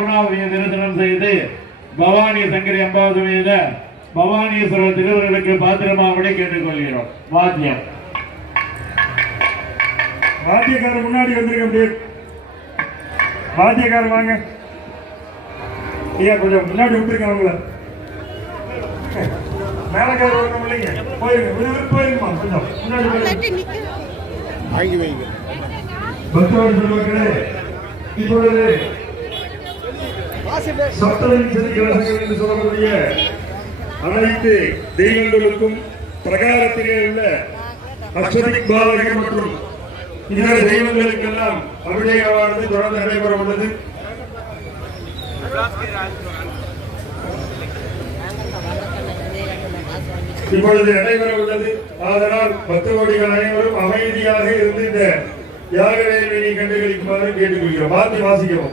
பூர்ணாவதியை திருத்தனம் செய்து பவானி சங்கரி அம்பாவது மீத பவானீஸ்வரர் திருவர்களுக்கு பாத்திரமாவடி கேட்டுக்கொள்கிறோம். வாத்தியம். வாத்தியக்காரர் முன்னாடி வந்துருங்க அப்படியே. வாத்தியக்காரர் வாங்க. ஐயா கொஞ்சம் முன்னாடி விட்டுருங்க அவங்கள. மேலக்காரர் வரணும் இல்லைங்க. போயிருங்க. போயிருங்கம்மா. கொஞ்சம் முன்னாடி வாங்கி வைங்க பக்தவாடி பெருமக்களே இப்பொழுது சப்தரின் கலசங்கள் என்று சொல்லக்கூடிய அனைத்து தெய்வங்களுக்கும் பிரகாரத்திலே உள்ள அஸ்வதிக் பாலகர் மற்றும் இதர தெய்வங்களுக்கெல்லாம் அபிஷேகமானது தொடர்ந்து நடைபெற உள்ளது. இப்பொழுது நடைபெற உள்ளது. ஆதலால் பக்தகோடிகள் அனைவரும் அமைதியாக இருந்து இந்த யாக வேலையை கண்டுகளிக்குமாறு கேட்டுக்கொள்கிறோம். மாற்றி வாசிக்கிறோம்